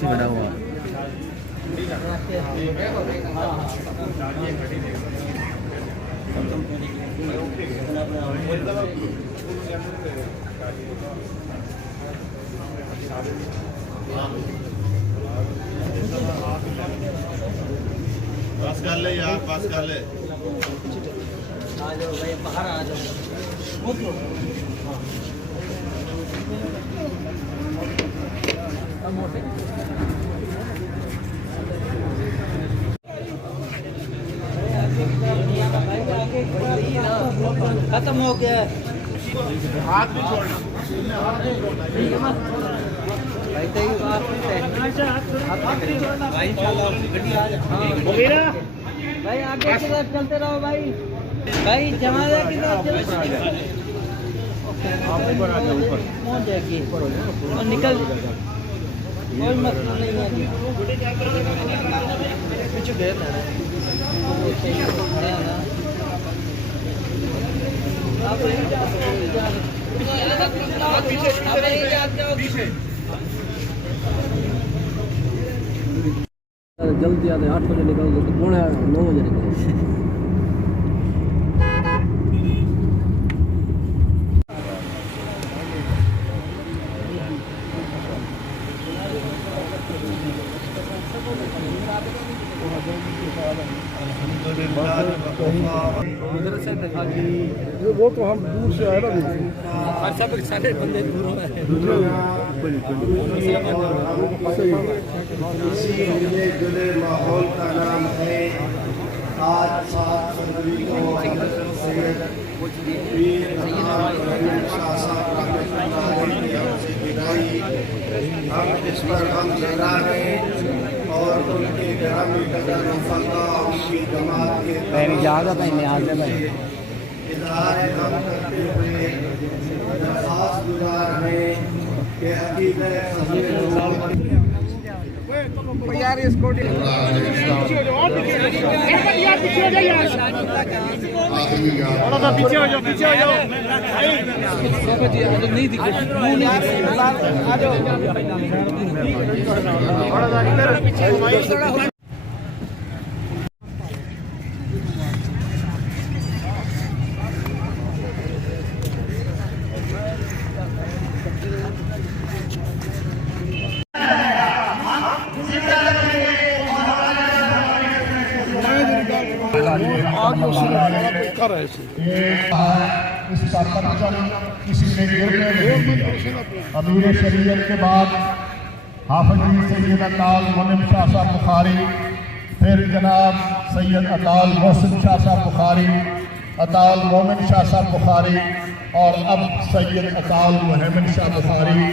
سے بنا ہوا بس کر لے یار، بس کر لے. آ جاؤ بھائی، باہر آ جاؤ. ختم ہو گیا. ہاتھ بھی چھوڑنا. بھائی آگے کی طرف چلتے رہو بھائی. بھائی جنازے کی طرف چلتے پہنچ جائے گی اور نکل. کوئی مسئلہ نہیں ہے. پیچھے گئے جلدی آتے 8 بجے نکل گئے تو 9 بجے نکل. وہ تو ہم دور سے آئے نا، سارے بندے دور جلے ماحول کا نام ہے. آج 7 فروری کو سید پیر شاہ صاحب رحمۃ اللہ علیہ کی ہم سے بدائی. ہم اس پر غم زدہ ہیں اور ان کے گرامی قدر رفقا ان کی جماعت کے اظہار غم کرتے ہوئے درخواست گزار ہیں کہ عقیدت اس کا پرچم کسی نے گرنے نہیں. امیر شریعت کے بعد حافظ سید اطال مومن شاہ صاحب بخاری، پھر جناب سید اطال محسن شاہ صاحب بخاری، اطال مومن شاہ صاحب بخاری اور اب سید اطال محمد شاہ بخاری.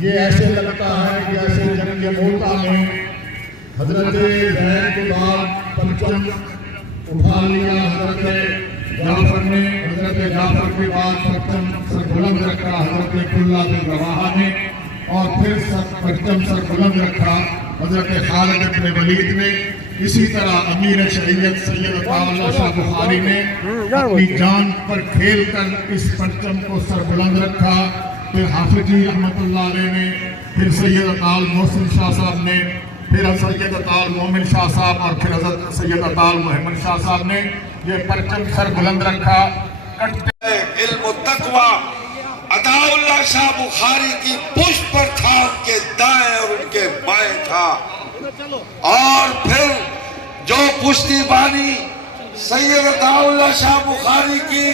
یہ ایسے لگتا ہے جیسے جنگ موتا میں حضرت زید کے بعد پرچم اٹھا لیا حضرت جعفر نے، حضرت جعفر کے بعد پرچم سر بلند رکھا حضرت عبداللہ بن رواحہ نے، اور پھر پرچم سر بلند رکھا حضرت خالد بن ولید نے. اسی طرح امیر شریعت سید عطا اللہ شاہ بخاری نے اپنی جان پر کھیل کر اس پرچم کو سر بلند رکھا. پھر حافظ جی رحمۃ اللہ علیہ نے، پھر سید اطال محسن شاہ صاحب نے، پھر سید اطال مومن شاہ صاحب اور پھر حضرت سید اطال محمد شاہ صاحب نے یہ پرچم سر بلند رکھا. علم و تقوی عطا اللہ شاہ بخاری کی پشت پر تھا، ان کے دائیں اور ان کے بائیں تھا. اور پھر جو پشتی بانی سید عطا اللہ شاہ بخاری کی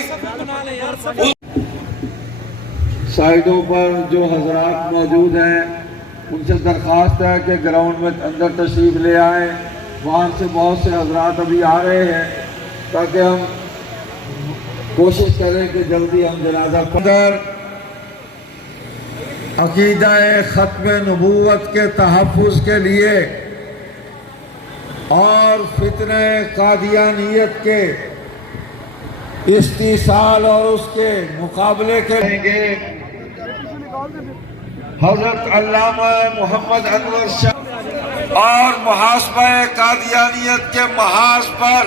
سائیڈوں پر جو حضرات موجود ہیں ان سے درخواست ہے کہ گراؤنڈ میں اندر تشریف لے آئیں. وہاں سے بہت سے حضرات ابھی آ رہے ہیں تاکہ ہم کوشش کریں کہ جلدی ہم جنازہ پڑھیں. عقیدہ ختم نبوت کے تحفظ کے لیے اور فتنہ قادیانیت کے استیصال اور اس کے مقابلے کے لیے حضرت علامہ محمد انور شاہ اور محاسبہ قادیانیت کے محاذ پر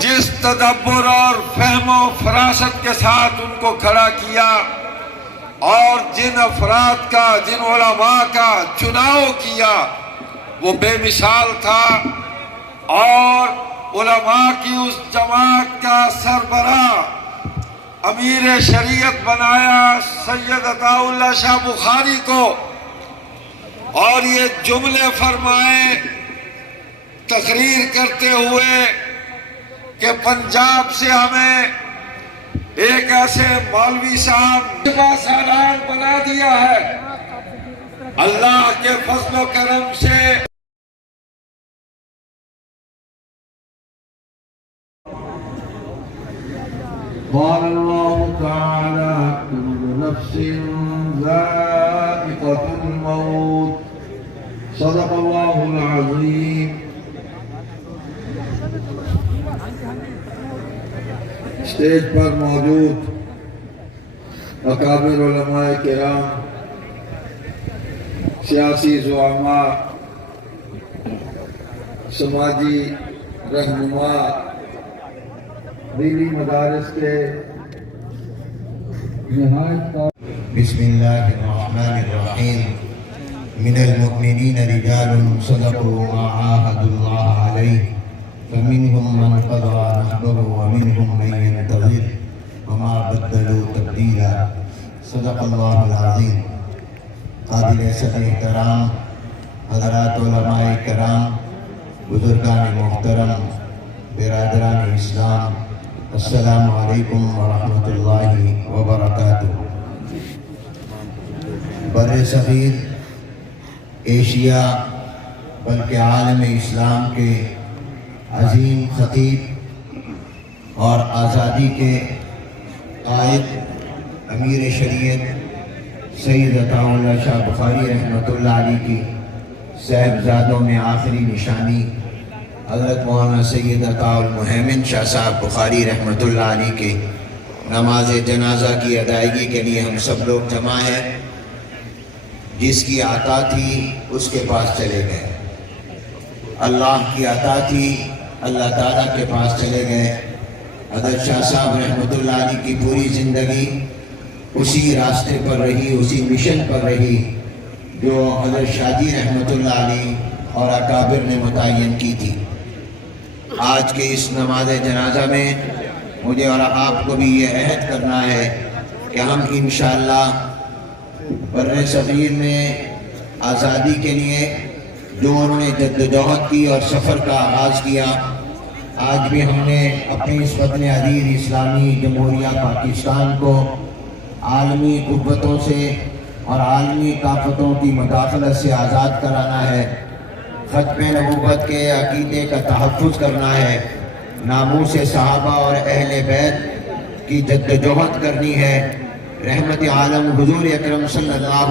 جس تدبر اور فہم و فراست کے ساتھ ان کو کھڑا کیا اور جن افراد کا، جن علماء کا چناؤ کیا وہ بے مثال تھا، اور علماء کی اس جماعت کا سربراہ امیر شریعت بنایا سید عطا اللہ شاہ بخاری کو، اور یہ جملے فرمائے تقریر کرتے ہوئے کہ پنجاب سے ہمیں ایک ایسے مولوی صاحب سالار بنا دیا ہے، اللہ کے فضل و کرم سے قال الله تعالى كل نفس ذائقة الموت صدق الله العظيم. اسٹیج پر موجود اکابر علماء کرام، سیاسی زعماء، سماجی رہنما، دینی مدارس کے نہایت بسم اللہ الرحمن الرحیم. من المؤمنین رجال صدقوا ما عاهدوا الله علیہ فمنهم من قضى نحبه ومنهم من ينتظر وما بدلوا تبدیلا. صدق اللہ العظیم. قابل صدر احترام حضرات علماء کرام، بزرگان محترم، برادران اسلام، السلام علیکم ورحمۃ اللہ وبرکاتہ. بر صغیر، ایشیا بلکہ عالم اسلام کے عظیم خطیب اور آزادی کے قائد امیر شریعت سید عطا اللہ شاہ بخاری رحمۃ اللہ علیہ کی صاحبزادوں میں آخری نشانی حضرت مولانا سید عطا المہیمن شاہ صاحب بخاری رحمۃ اللہ علیہ کے نماز جنازہ کی ادائیگی کے لیے ہم سب لوگ جمع ہیں. جس کی عطا تھی اس کے پاس چلے گئے، اللہ کی عطا تھی اللہ تعالیٰ کے پاس چلے گئے. حضرت شاہ صاحب رحمۃ اللہ علیہ کی پوری زندگی اسی راستے پر رہی، اسی مشن پر رہی جو حضرت شاہ جی رحمۃ اللہ علیہ اور اکابر نے متعین کی تھی. آج کے اس نماز جنازہ میں مجھے اور آپ کو بھی یہ عہد کرنا ہے کہ ہم انشاءاللہ بر صغیر میں آزادی کے لیے جو انہوں نے جدوجہد کی اور سفر کا آغاز کیا، آج بھی ہم نے اپنی اس وطن عزیز اسلامی جمہوریہ پاکستان کو عالمی قوتوں سے اور عالمی طاقتوں کی مداخلت سے آزاد کرانا ہے. ختم نبوت کے عقیدے کا تحفظ کرنا ہے، ناموس صحابہ اور اہل بیت کی جدوجہد کرنی ہے. رحمت عالم حضور اکرم صلی اللہ